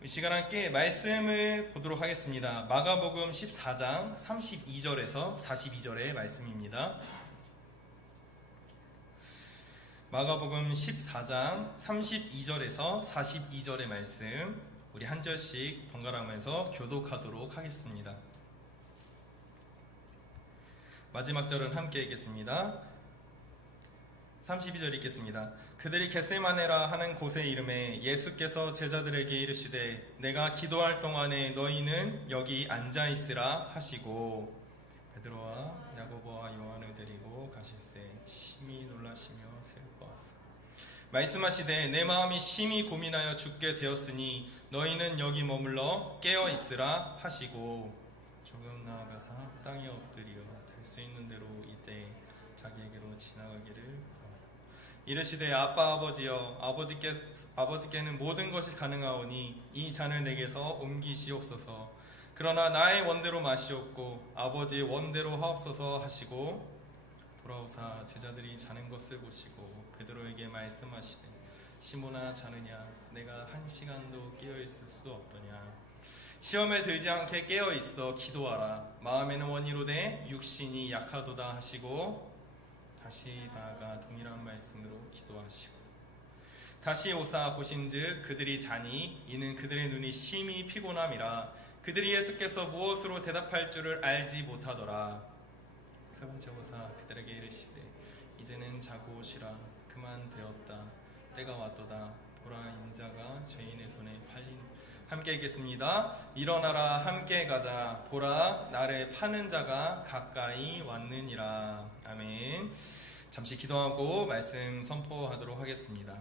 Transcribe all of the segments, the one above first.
이 시간 함께 말씀을 보도록 하겠습니다. 마가복음 14장 32절에서 42절의 말씀입니다. 마가복음 14장 32절에서 42절의 말씀, 우리 한 절씩 번갈아가면서 교독하도록 하겠습니다. 마지막 절은 함께 읽겠습니다. 32절 읽겠습니다. 그들이 겟세마네라 하는 곳의 이름에 예수께서 제자들에게 이르시되 내가 기도할 동안에 너희는 여기 앉아있으라 하시고 베드로와 야고보와 요한을 데리고 가실새 심히 놀라시며 슬퍼하사 말씀하시되 내 마음이 심히 고민하여 죽게 되었으니 너희는 여기 머물러 깨어있으라 하시고 조금 나아가사 땅에 엎드려 될 수 있는 대로 이때 자기에게로 지나가기를 이르시되 아빠 아버지여 아버지께는 모든 것이 가능하오니 이 잔을 내게서 옮기시옵소서. 그러나 나의 원대로 마시옵고 아버지의 원대로 하옵소서 하시고 돌아오사 제자들이 자는 것을 보시고 베드로에게 말씀하시되 시몬아 자느냐 내가 한 시간도 깨어있을 수 없더냐. 시험에 들지 않게 깨어있어 기도하라. 마음에는 원이로되 육신이 약하도다 하시고 다시 나아가 동일한 말씀으로 기도하시고 다시 오사 보신즉 그들이 자니 이는 그들의 눈이 심히 피곤함이라. 그들이 예수께서 무엇으로 대답할 줄을 알지 못하더라. 세 번째 오사 그들에게 이르시되 이제는 자고 오시라. 그만 되었다. 때가 왔도다. 보라 인자가 죄인의 손에 팔린. 함께 읽겠습니다. 일어나라 함께 가자. 보라 나를 파는 자가 가까이 왔느니라. 아멘. 잠시 기도하고 말씀 선포하도록 하겠습니다.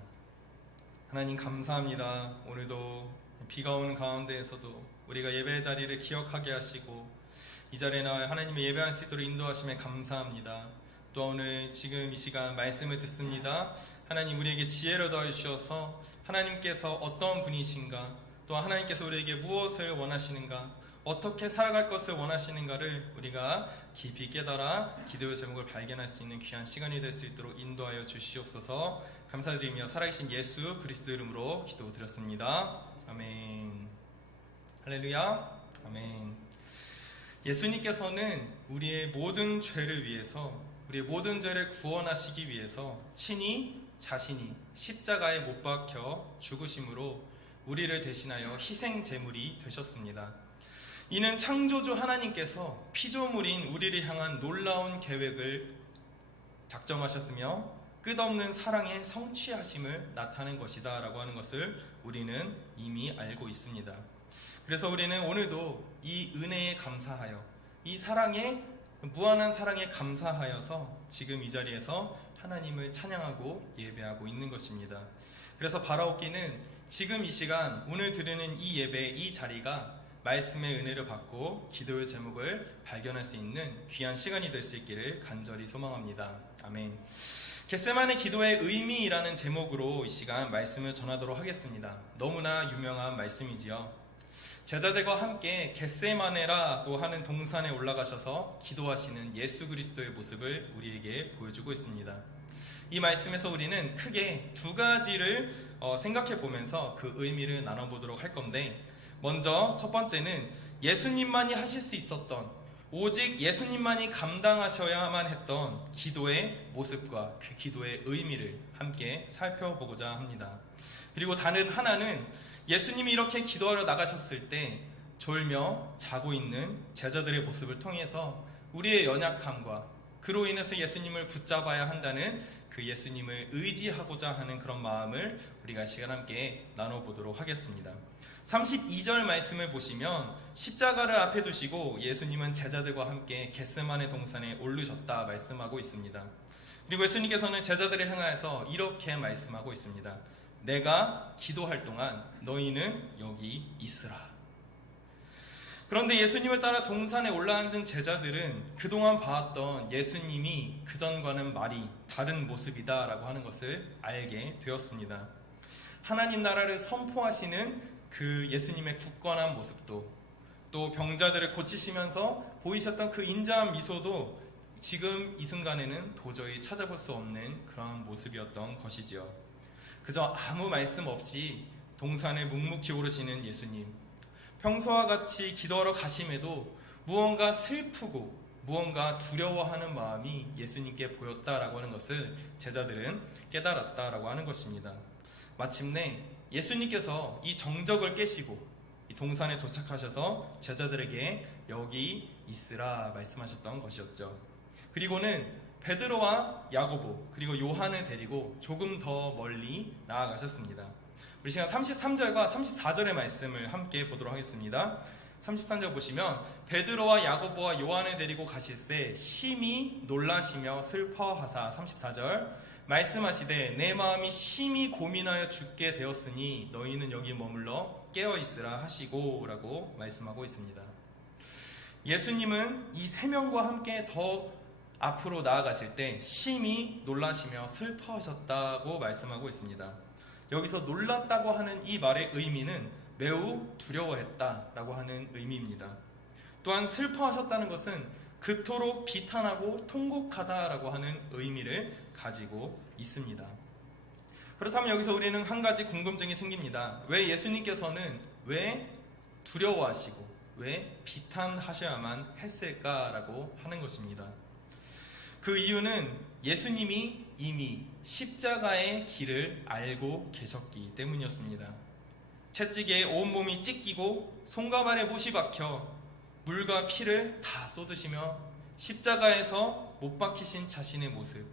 하나님 감사합니다. 오늘도 비가 오는 가운데에서도 우리가 예배 자리를 기억하게 하시고 이 자리에 나와 하나님의 예배할 수 있도록 인도하심에 감사합니다. 또 오늘 지금 이 시간 말씀을 듣습니다. 하나님 우리에게 지혜를 더해 주셔서 하나님께서 어떤 분이신가, 또 하나님께서 우리에게 무엇을 원하시는가, 어떻게 살아갈 것을 원하시는가를 우리가 깊이 깨달아 기도의 제목을 발견할 수 있는 귀한 시간이 될 수 있도록 인도하여 주시옵소서. 감사드리며 살아계신 예수 그리스도 이름으로 기도드렸습니다. 아멘. 할렐루야. 아멘. 예수님께서는 우리의 모든 죄를 위해서, 우리의 모든 죄를 구원하시기 위해서 친히 자신이 십자가에 못 박혀 죽으심으로 우리를 대신하여 희생 제물이 되셨습니다. 이는 창조주 하나님께서 피조물인 우리를 향한 놀라운 계획을 작정하셨으며 끝없는 사랑의 성취하심을 나타낸 것이다 라고 하는 것을 우리는 이미 알고 있습니다. 그래서 우리는 오늘도 이 은혜에 감사하여, 이 사랑에, 무한한 사랑에 감사하여서 지금 이 자리에서 하나님을 찬양하고 예배하고 있는 것입니다. 그래서 바라옵기는 지금 이 시간, 오늘 드리는 이 예배, 이 자리가 말씀의 은혜를 받고 기도의 제목을 발견할 수 있는 귀한 시간이 될 수 있기를 간절히 소망합니다. 아멘. 겟세마네 기도의 의미라는 제목으로 이 시간 말씀을 전하도록 하겠습니다. 너무나 유명한 말씀이지요. 제자들과 함께 겟세마네라고 하는 동산에 올라가셔서 기도하시는 예수 그리스도의 모습을 우리에게 보여주고 있습니다. 이 말씀에서 우리는 크게 두 가지를 생각해 보면서 그 의미를 나눠보도록 할 건데, 먼저 첫 번째는 예수님만이 하실 수 있었던, 오직 예수님만이 감당하셔야만 했던 기도의 모습과 그 기도의 의미를 함께 살펴보고자 합니다. 그리고 다른 하나는 예수님이 이렇게 기도하러 나가셨을 때 졸며 자고 있는 제자들의 모습을 통해서 우리의 연약함과 그로 인해서 예수님을 붙잡아야 한다는 그 예수님을 의지하고자 하는 그런 마음을 우리가 시간 함께 나눠보도록 하겠습니다. 32절 말씀을 보시면 십자가를 앞에 두시고 예수님은 제자들과 함께 겟세마네 동산에 오르셨다 말씀하고 있습니다. 그리고 예수님께서는 제자들을 향하여서 이렇게 말씀하고 있습니다. 내가 기도할 동안 너희는 여기 있으라. 그런데 예수님을 따라 동산에 올라앉은 제자들은 그동안 봐왔던 예수님이 그전과는 말이 다른 모습이다 라고 하는 것을 알게 되었습니다. 하나님 나라를 선포하시는 그 예수님의 굳건한 모습도, 또 병자들을 고치시면서 보이셨던 그 인자한 미소도 지금 이 순간에는 도저히 찾아볼 수 없는 그런 모습이었던 것이지요. 그저 아무 말씀 없이 동산에 묵묵히 오르시는 예수님, 평소와 같이 기도하러 가심에도 무언가 슬프고 무언가 두려워하는 마음이 예수님께 보였다라고 하는 것을 제자들은 깨달았다라고 하는 것입니다. 마침내 예수님께서 이 정적을 깨시고 이 동산에 도착하셔서 제자들에게 여기 있으라 말씀하셨던 것이었죠. 그리고는 베드로와 야고보 그리고 요한을 데리고 조금 더 멀리 나아가셨습니다. 우리 시간 33절과 34절의 말씀을 함께 보도록 하겠습니다. 33절 보시면 베드로와 야고보와 요한을 데리고 가실새 심히 놀라시며 슬퍼하사 34절 말씀하시되 내 마음이 심히 고민하여 죽게 되었으니 너희는 여기 머물러 깨어있으라 하시고 라고 말씀하고 있습니다. 예수님은 이 세 명과 함께 더 앞으로 나아가실 때 심히 놀라시며 슬퍼하셨다고 말씀하고 있습니다. 여기서 놀랐다고 하는 이 말의 의미는 매우 두려워했다라고 하는 의미입니다. 또한 슬퍼하셨다는 것은 그토록 비탄하고 통곡하다라고 하는 의미를 가지고 있습니다. 그렇다면 여기서 우리는 한 가지 궁금증이 생깁니다. 왜 예수님께서는 왜 두려워하시고 왜 비탄하셔야만 했을까라고 하는 것입니다. 그 이유는 예수님이 이미 십자가의 길을 알고 계셨기 때문이었습니다. 채찍에 온몸이 찢기고 손과 발에 못이 박혀 물과 피를 다 쏟으시며 십자가에서 못 박히신 자신의 모습,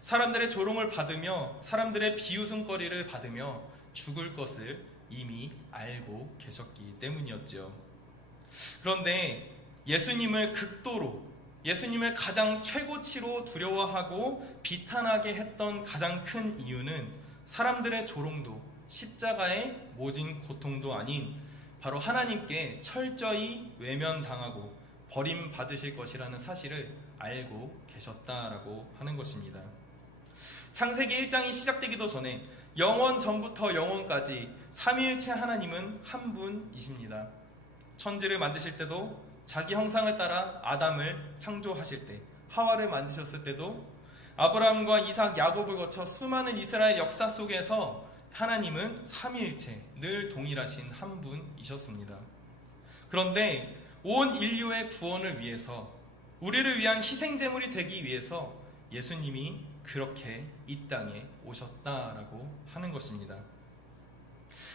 사람들의 조롱을 받으며 사람들의 비웃음거리를 받으며 죽을 것을 이미 알고 계셨기 때문이었죠. 그런데 예수님을 극도로, 예수님을 가장 최고치로 두려워하고 비탄하게 했던 가장 큰 이유는 사람들의 조롱도 십자가의 모진 고통도 아닌 바로 하나님께 철저히 외면당하고 버림받으실 것이라는 사실을 알고 계셨다라고 하는 것입니다. 창세기 1장이 시작되기도 전에 영원 전부터 영원까지 삼위일체 하나님은 한 분이십니다. 천지를 만드실 때도 자기 형상을 따라 아담을 창조하실 때, 하와를 만드셨을 때도 아브라함과 이삭, 야곱을 거쳐 수많은 이스라엘 역사 속에서 하나님은 삼위일체, 늘 동일하신 한 분이셨습니다. 그런데 온 인류의 구원을 위해서, 우리를 위한 희생제물이 되기 위해서 예수님이 그렇게 이 땅에 오셨다라고 하는 것입니다.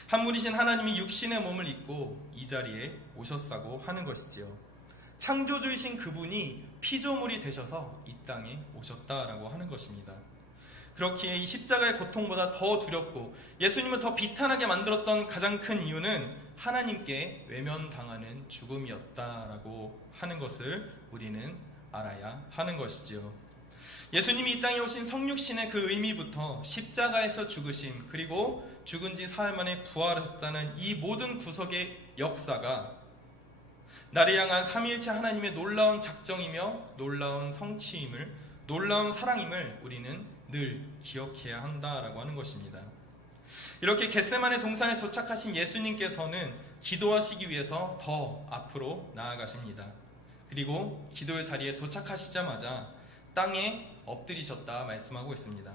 한 분이신 하나님이 육신의 몸을 입고 이 자리에 오셨다고 하는 것이지요. 창조주이신 그분이 피조물이 되셔서 이 땅에 오셨다라고 하는 것입니다. 그렇기에 이 십자가의 고통보다 더 두렵고 예수님을 더 비탄하게 만들었던 가장 큰 이유는 하나님께 외면당하는 죽음이었다라고 하는 것을 우리는 알아야 하는 것이지요. 예수님이 이 땅에 오신 성육신의 그 의미부터 십자가에서 죽으심, 그리고 죽은 지 사흘 만에 부활하셨다는 이 모든 구석의 역사가 나를 향한 삼위일체 하나님의 놀라운 작정이며 놀라운 성취임을, 놀라운 사랑임을 우리는 늘 기억해야 한다라고 하는 것입니다. 이렇게 겟세마네 동산에 도착하신 예수님께서는 기도하시기 위해서 더 앞으로 나아가십니다. 그리고 기도의 자리에 도착하시자마자 땅에 엎드리셨다 말씀하고 있습니다.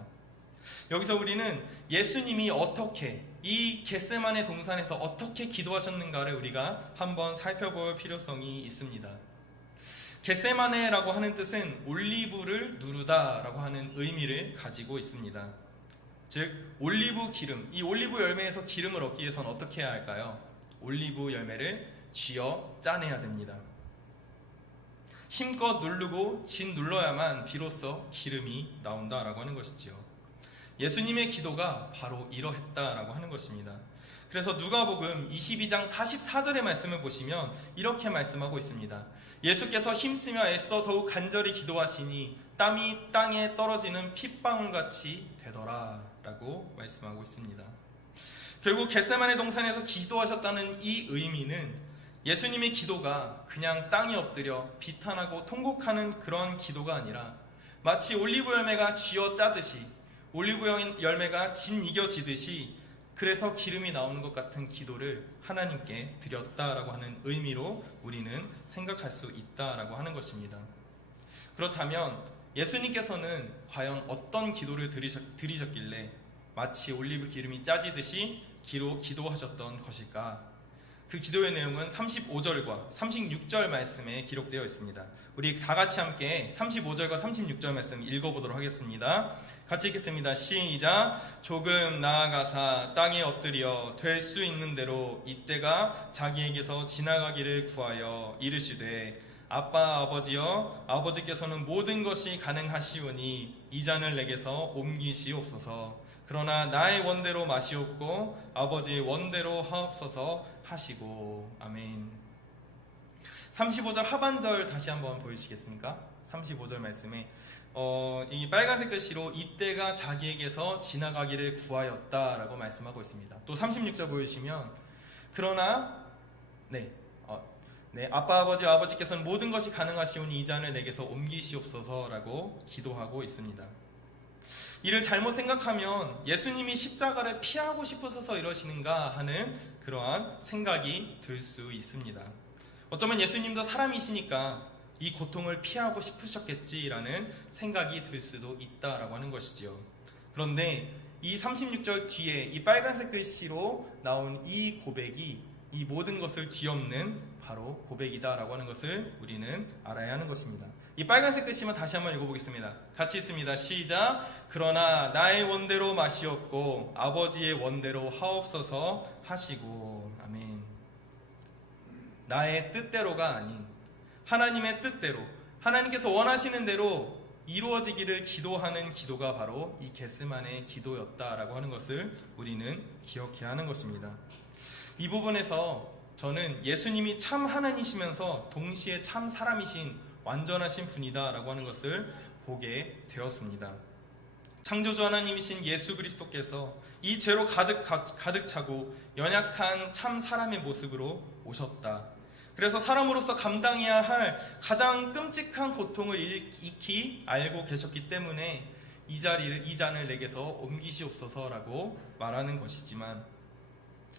여기서 우리는 예수님이 어떻게 이 겟세마네 동산에서 어떻게 기도하셨는가를 우리가 한번 살펴볼 필요성이 있습니다. 겟세마네라고 하는 뜻은 올리브를 누르다 라고 하는 의미를 가지고 있습니다. 즉 올리브 기름, 이 올리브 열매에서 기름을 얻기 위해서는 어떻게 해야 할까요? 올리브 열매를 쥐어 짜내야 됩니다. 힘껏 누르고 진 눌러야만 비로소 기름이 나온다라고 하는 것이지요. 예수님의 기도가 바로 이러했다라고 하는 것입니다. 그래서 누가복음 22장 44절의 말씀을 보시면 이렇게 말씀하고 있습니다. 예수께서 힘쓰며 애써 더욱 간절히 기도하시니 땀이 땅에 떨어지는 핏방울같이 되더라 라고 말씀하고 있습니다. 결국 겟세마네 동산에서 기도하셨다는 이 의미는 예수님의 기도가 그냥 땅에 엎드려 비탄하고 통곡하는 그런 기도가 아니라 마치 올리브 열매가 쥐어 짜듯이, 올리브 열매가 진 이겨지듯이 그래서 기름이 나오는 것 같은 기도를 하나님께 드렸다라고 하는 의미로 우리는 생각할 수 있다라고 하는 것입니다. 그렇다면 예수님께서는 과연 어떤 기도를 드리셨길래 마치 올리브 기름이 짜지듯이 기도하셨던 것일까? 그 기도의 내용은 35절과 36절 말씀에 기록되어 있습니다. 우리 다 같이 함께 35절과 36절 말씀 읽어보도록 하겠습니다. 같이 읽겠습니다. 시작. 조금 나아가사 땅에 엎드려 될 수 있는 대로 이때가 자기에게서 지나가기를 구하여 이르시되 아빠 아버지여 아버지께서는 모든 것이 가능하시오니 이 잔을 내게서 옮기시옵소서. 그러나 나의 원대로 마시옵고 아버지의 원대로 하옵소서 하시고. 아멘. 35절 하반절 다시 한번 보여주시겠습니까? 35절 말씀에 이 빨간색 글씨로 이때가 자기에게서 지나가기를 구하였다라고 말씀하고 있습니다. 또 36절 보여주시면 그러나 아빠 아버지께서는 모든 것이 가능하시오니 이 잔을 내게서 옮기시옵소서라고 기도하고 있습니다. 이를 잘못 생각하면 예수님이 십자가를 피하고 싶으셔서 이러시는가 하는 그러한 생각이 들 수 있습니다. 어쩌면 예수님도 사람이시니까 이 고통을 피하고 싶으셨겠지라는 생각이 들 수도 있다라고 하는 것이지요. 그런데 이 36절 뒤에 이 빨간색 글씨로 나온 이 고백이 이 모든 것을 뒤엎는 바로 고백이다라고 하는 것을 우리는 알아야 하는 것입니다. 이 빨간색 글씨만 다시 한번 읽어보겠습니다. 같이 읽습니다. 시작. 그러나 나의 원대로 마시옵고 아버지의 원대로 하옵소서 하시고. 아멘. 나의 뜻대로가 아닌 하나님의 뜻대로, 하나님께서 원하시는 대로 이루어지기를 기도하는 기도가 바로 이 겟세마네 기도였다라고 하는 것을 우리는 기억해야 하는 것입니다. 이 부분에서 저는 예수님이 참 하나님이시면서 동시에 참 사람이신 완전하신 분이다라고 하는 것을 보게 되었습니다. 창조주 하나님이신 예수 그리스도께서 이 죄로 가득 차고 연약한 참 사람의 모습으로 오셨다. 그래서 사람으로서 감당해야 할 가장 끔찍한 고통을 익히 알고 계셨기 때문에 이 잔을 내게서 옮기시옵소서라고 말하는 것이지만,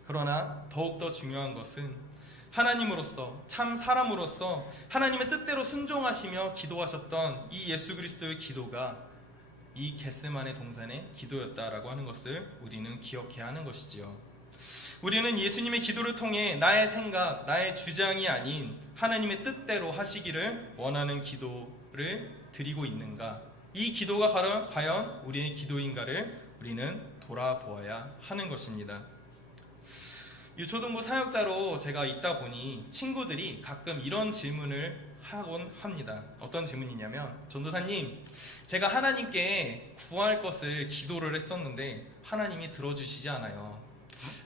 그러나 더욱더 중요한 것은 하나님으로서 참 사람으로서 하나님의 뜻대로 순종하시며 기도하셨던 이 예수 그리스도의 기도가 이 겟세마네 동산의 기도였다라고 하는 것을 우리는 기억해야 하는 것이지요. 우리는 예수님의 기도를 통해 나의 생각, 나의 주장이 아닌 하나님의 뜻대로 하시기를 원하는 기도를 드리고 있는가? 이 기도가 과연 우리의 기도인가를 우리는 돌아보아야 하는 것입니다. 유초등부 사역자로 제가 있다 보니 친구들이 가끔 이런 질문을 하곤 합니다. 어떤 질문이냐면, 전도사님, 제가 하나님께 구할 것을 기도를 했었는데 하나님이 들어주시지 않아요.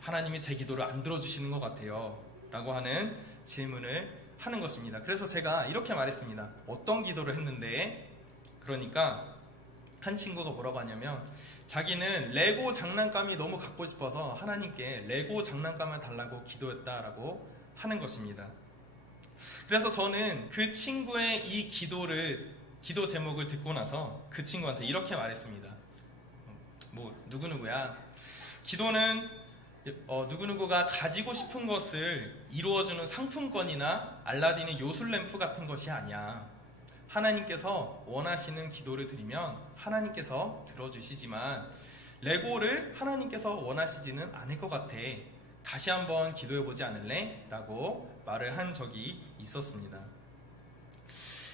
하나님이 제 기도를 안 들어주시는 것 같아요 라고 하는 질문을 하는 것입니다. 그래서 제가 이렇게 말했습니다. 어떤 기도를 했는데? 그러니까 한 친구가 뭐라고 하냐면, 자기는 레고 장난감이 너무 갖고 싶어서 하나님께 레고 장난감을 달라고 기도했다라고 하는 것입니다. 그래서 저는 그 친구의 이 기도 제목을 듣고 나서 그 친구한테 이렇게 말했습니다. 누구누구야, 기도는 누구누구가 가지고 싶은 것을 이루어주는 상품권이나 알라딘의 요술램프 같은 것이 아니야. 하나님께서 원하시는 기도를 드리면 하나님께서 들어주시지만 레고를 하나님께서 원하시지는 않을 것 같아. 다시 한번 기도해보지 않을래? 라고 말을 한 적이 있었습니다.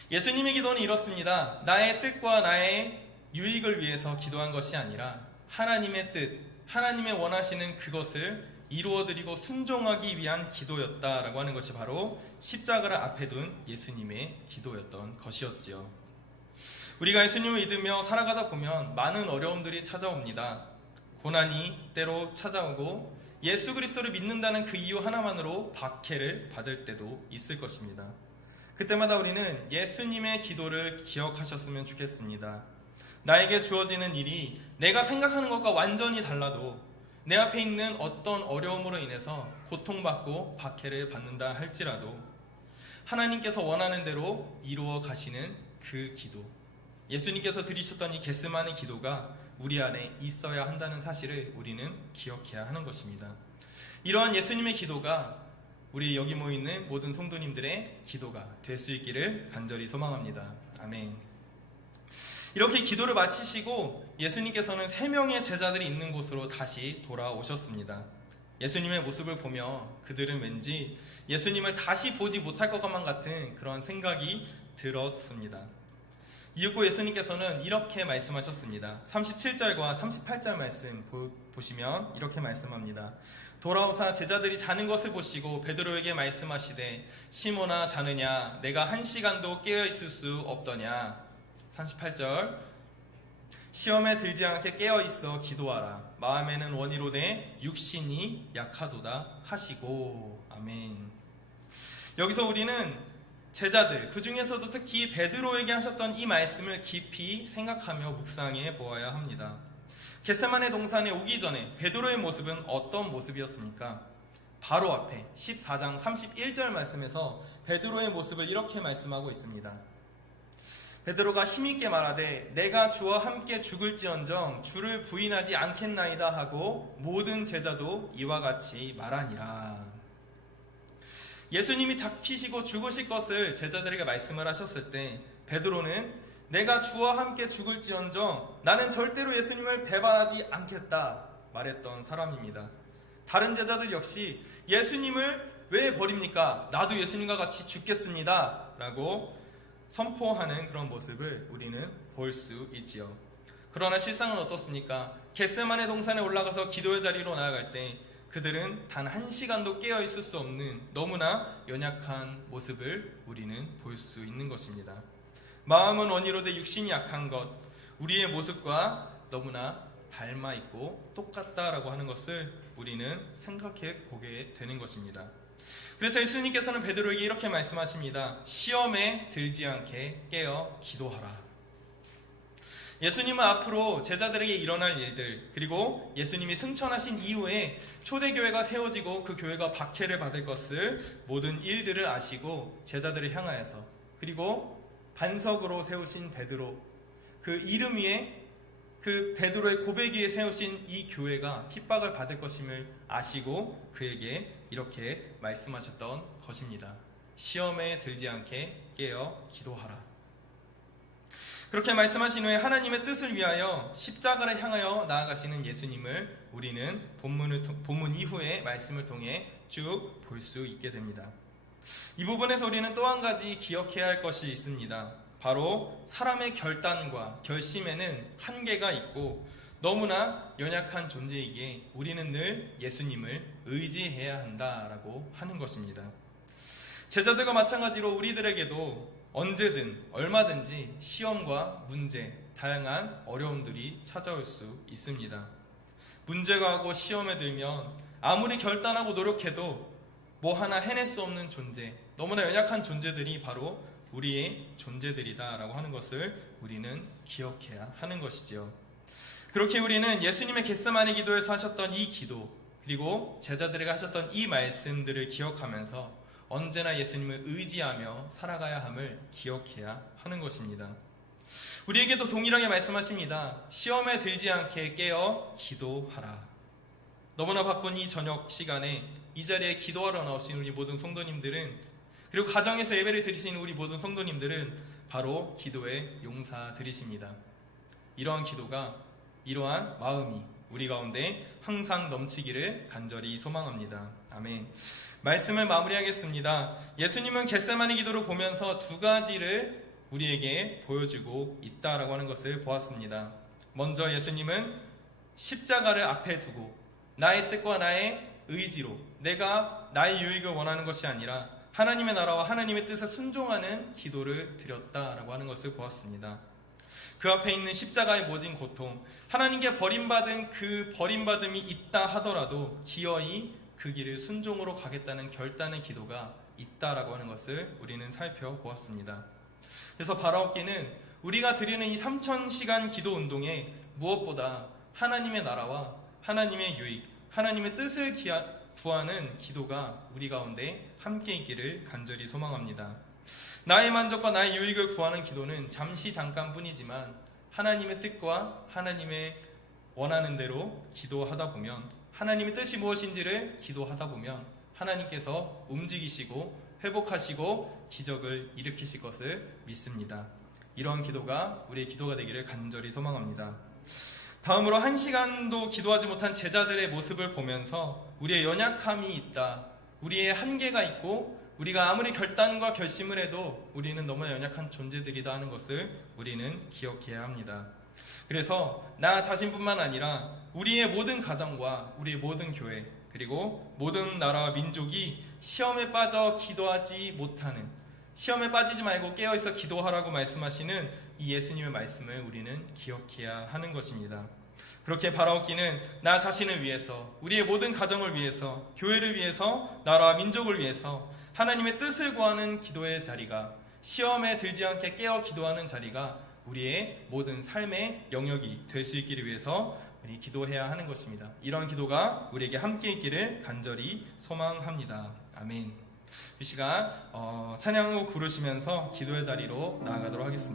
예수님의 기도는 이렇습니다. 나의 뜻과 나의 유익을 위해서 기도한 것이 아니라 하나님의 뜻, 하나님의 원하시는 그것을 이루어드리고 순종하기 위한 기도였다라고 하는 것이 바로 십자가를 앞에 둔 예수님의 기도였던 것이었지요. 우리가 예수님을 믿으며 살아가다 보면 많은 어려움들이 찾아옵니다. 고난이 때로 찾아오고 예수 그리스도를 믿는다는 그 이유 하나만으로 박해를 받을 때도 있을 것입니다. 그때마다 우리는 예수님의 기도를 기억하셨으면 좋겠습니다. 나에게 주어지는 일이 내가 생각하는 것과 완전히 달라도 내 앞에 있는 어떤 어려움으로 인해서 고통받고 박해를 받는다 할지라도 하나님께서 원하는 대로 이루어 가시는 그 기도, 예수님께서 드리셨던 이 겟세마네 기도가 우리 안에 있어야 한다는 사실을 우리는 기억해야 하는 것입니다. 이러한 예수님의 기도가 우리 여기 모이는 모든 성도님들의 기도가 될 수 있기를 간절히 소망합니다. 아멘. 이렇게 기도를 마치시고 예수님께서는 3명의 제자들이 있는 곳으로 다시 돌아오셨습니다. 예수님의 모습을 보며 그들은 왠지 예수님을 다시 보지 못할 것만 같은 그런 생각이 들었습니다. 이윽고 예수님께서는 이렇게 말씀하셨습니다. 37절과 38절 말씀 보시면 이렇게 말씀합니다. 돌아오사 제자들이 자는 것을 보시고 베드로에게 말씀하시되 시몬아 자느냐 내가 1시간도 깨어있을 수 없더냐. 38절 시험에 들지 않게 깨어있어 기도하라. 마음에는 원이로되 육신이 약하도다 하시고. 아멘. 여기서 우리는 제자들, 그 중에서도 특히 베드로에게 하셨던 이 말씀을 깊이 생각하며 묵상해 보아야 합니다. 겟세마네 동산에 오기 전에 베드로의 모습은 어떤 모습이었습니까? 바로 앞에 14장 31절 말씀에서 베드로의 모습을 이렇게 말씀하고 있습니다. 베드로가 힘있게 말하되 내가 주와 함께 죽을지언정 주를 부인하지 않겠나이다 하고 모든 제자도 이와 같이 말하니라. 예수님이 잡히시고 죽으실 것을 제자들에게 말씀을 하셨을 때 베드로는 내가 주와 함께 죽을지언정 나는 절대로 예수님을 배반하지 않겠다 말했던 사람입니다. 다른 제자들 역시 예수님을 왜 버립니까? 나도 예수님과 같이 죽겠습니다 라고 선포하는 그런 모습을 우리는 볼 수 있지요. 그러나 실상은 어떻습니까? 겟세마네 동산에 올라가서 기도의 자리로 나아갈 때 그들은 단 1시간도 깨어있을 수 없는 너무나 연약한 모습을 우리는 볼 수 있는 것입니다. 마음은 원이로되 육신이 약한 것, 우리의 모습과 너무나 닮아있고 똑같다라고 하는 것을 우리는 생각해 보게 되는 것입니다. 그래서 예수님께서는 베드로에게 이렇게 말씀하십니다. 시험에 들지 않게 깨어 기도하라. 예수님은 앞으로 제자들에게 일어날 일들, 그리고 예수님이 승천하신 이후에 초대교회가 세워지고 그 교회가 박해를 받을 것을 모든 일들을 아시고 제자들을 향하여서, 그리고 반석으로 세우신 베드로, 그 이름 위에 그 베드로의 고백 위에 세우신 이 교회가 핍박을 받을 것임을 아시고 그에게 이렇게 말씀하셨던 것입니다. 시험에 들지 않게 깨어 기도하라. 그렇게 말씀하신 후에 하나님의 뜻을 위하여 십자가를 향하여 나아가시는 예수님을 우리는 본문 이후의 말씀을 통해 쭉 볼 수 있게 됩니다. 이 부분에서 우리는 또 한 가지 기억해야 할 것이 있습니다. 바로 사람의 결단과 결심에는 한계가 있고 너무나 연약한 존재이기에 우리는 늘 예수님을 의지해야 한다라고 하는 것입니다. 제자들과 마찬가지로 우리들에게도 언제든 얼마든지 시험과 문제, 다양한 어려움들이 찾아올 수 있습니다. 문제가 오고 시험에 들면 아무리 결단하고 노력해도 뭐 하나 해낼 수 없는 존재, 너무나 연약한 존재들이 바로 우리의 존재들이다라고 하는 것을 우리는 기억해야 하는 것이지요. 그렇게 우리는 예수님의 겟세마네 기도에서 하셨던 이 기도, 그리고 제자들에게 하셨던 이 말씀들을 기억하면서 언제나 예수님을 의지하며 살아가야 함을 기억해야 하는 것입니다. 우리에게도 동일하게 말씀하십니다. 시험에 들지 않게 깨어 기도하라. 너무나 바쁜 이 저녁 시간에 이 자리에 기도하러 나오신 우리 모든 성도님들은, 그리고 가정에서 예배를 드리시는 우리 모든 성도님들은 바로 기도의 용사들이십니다. 이러한 기도가, 이러한 마음이 우리 가운데 항상 넘치기를 간절히 소망합니다. 아멘. 말씀을 마무리하겠습니다. 예수님은 겟세마네 기도를 보면서 두 가지를 우리에게 보여주고 있다라고 하는 것을 보았습니다. 먼저 예수님은 십자가를 앞에 두고 나의 뜻과 나의 의지로 내가 나의 유익을 원하는 것이 아니라 하나님의 나라와 하나님의 뜻에 순종하는 기도를 드렸다라고 하는 것을 보았습니다. 그 앞에 있는 십자가의 모진 고통, 하나님께 버림받은 그 버림받음이 있다 하더라도 기어이 그 길을 순종으로 가겠다는 결단의 기도가 있다라고 하는 것을 우리는 살펴보았습니다. 그래서 바라옵기는 우리가 드리는 이 3000시간 기도 운동에 무엇보다 하나님의 나라와 하나님의 유익, 하나님의 뜻을 구하는 기도가 우리 가운데 함께 있기를 간절히 소망합니다. 나의 만족과 나의 유익을 구하는 기도는 잠시 잠깐뿐이지만 하나님의 뜻과 하나님의 원하는 대로 기도하다 보면, 하나님의 뜻이 무엇인지를 기도하다 보면 하나님께서 움직이시고 회복하시고 기적을 일으키실 것을 믿습니다. 이러한 기도가 우리의 기도가 되기를 간절히 소망합니다. 다음으로 1시간도 기도하지 못한 제자들의 모습을 보면서 우리의 연약함이 있다, 우리의 한계가 있고 우리가 아무리 결단과 결심을 해도 우리는 너무나 연약한 존재들이다 하는 것을 우리는 기억해야 합니다. 그래서 나 자신뿐만 아니라 우리의 모든 가정과 우리의 모든 교회, 그리고 모든 나라와 민족이 시험에 빠져 기도하지 못하는, 시험에 빠지지 말고 깨어있어 기도하라고 말씀하시는 이 예수님의 말씀을 우리는 기억해야 하는 것입니다. 그렇게 바라옵기는 나 자신을 위해서, 우리의 모든 가정을 위해서, 교회를 위해서, 나라와 민족을 위해서 하나님의 뜻을 구하는 기도의 자리가, 시험에 들지 않게 깨어 기도하는 자리가 우리의 모든 삶의 영역이 될 수 있기를 위해서 우리 기도해야 하는 것입니다. 이런 기도가 우리에게 함께 있기를 간절히 소망합니다. 아멘. 이 시간 찬양을 부르시면서 기도의 자리로 나아가도록 하겠습니다.